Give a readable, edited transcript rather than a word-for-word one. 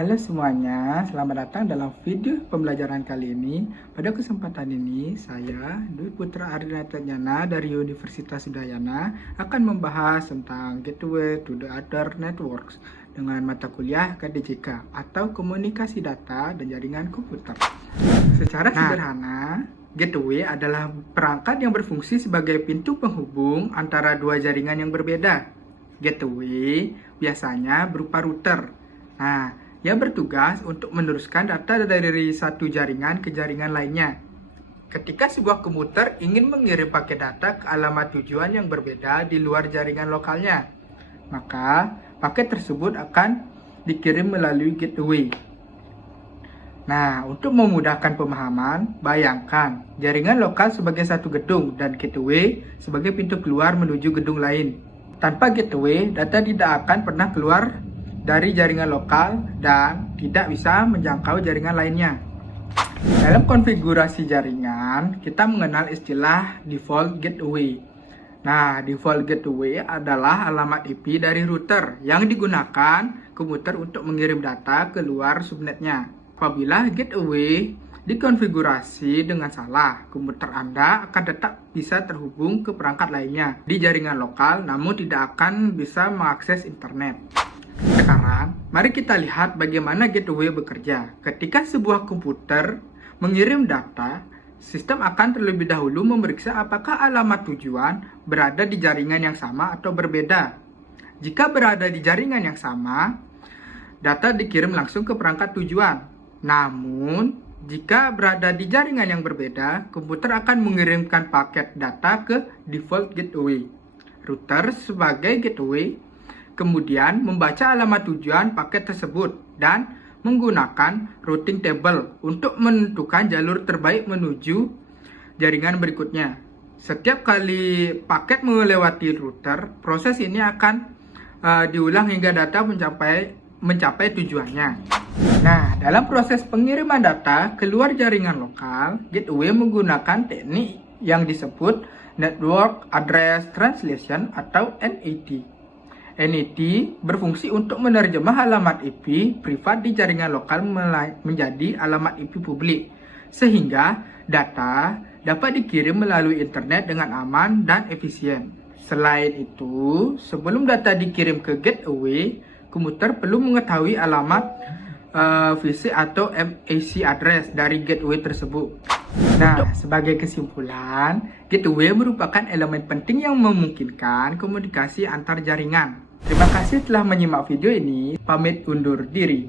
Halo semuanya, selamat datang dalam video pembelajaran kali ini. Pada kesempatan ini, saya, Dwi Putra Ardina Tanyana dari Universitas Udayana akan membahas tentang Gateway to the Other Networks dengan mata kuliah KDJK atau Komunikasi Data dan Jaringan Komputer. Secara sederhana, Gateway adalah perangkat yang berfungsi sebagai pintu penghubung antara dua jaringan yang berbeda. Gateway biasanya berupa router. Yang bertugas untuk meneruskan data dari satu jaringan ke jaringan lainnya. Ketika sebuah komputer ingin mengirim paket data ke alamat tujuan yang berbeda di luar jaringan lokalnya, maka paket tersebut akan dikirim melalui gateway. Untuk memudahkan pemahaman, bayangkan jaringan lokal sebagai satu gedung dan gateway sebagai pintu keluar menuju gedung lain. Tanpa gateway, data tidak akan pernah keluar dari jaringan lokal dan tidak bisa menjangkau jaringan lainnya. Dalam konfigurasi jaringan, kita mengenal istilah default gateway. Default gateway adalah alamat IP dari router yang digunakan komputer untuk mengirim data ke luar subnetnya. Apabila gateway dikonfigurasi dengan salah, komputer Anda akan tetap bisa terhubung ke perangkat lainnya di jaringan lokal, namun tidak akan bisa mengakses internet. Sekarang, mari kita lihat bagaimana gateway bekerja. Ketika sebuah komputer mengirim data, sistem akan terlebih dahulu memeriksa apakah alamat tujuan berada di jaringan yang sama atau berbeda. Jika berada di jaringan yang sama, data dikirim langsung ke perangkat tujuan. Namun, jika berada di jaringan yang berbeda, komputer akan mengirimkan paket data ke default gateway. Router sebagai gateway kemudian membaca alamat tujuan paket tersebut dan menggunakan routing table untuk menentukan jalur terbaik menuju jaringan berikutnya. Setiap kali paket melewati router, proses ini akan diulang hingga data mencapai tujuannya. Dalam proses pengiriman data keluar jaringan lokal, gateway menggunakan teknik yang disebut Network Address Translation atau NAT. NAT berfungsi untuk menerjemah alamat IP privat di jaringan lokal menjadi alamat IP publik, sehingga data dapat dikirim melalui internet dengan aman dan efisien. Selain itu, sebelum data dikirim ke gateway, komputer perlu mengetahui alamat VC atau MAC address dari gateway tersebut. Sebagai kesimpulan, gateway merupakan elemen penting yang memungkinkan komunikasi antar jaringan. Terima kasih telah menyimak video ini. Pamit undur diri.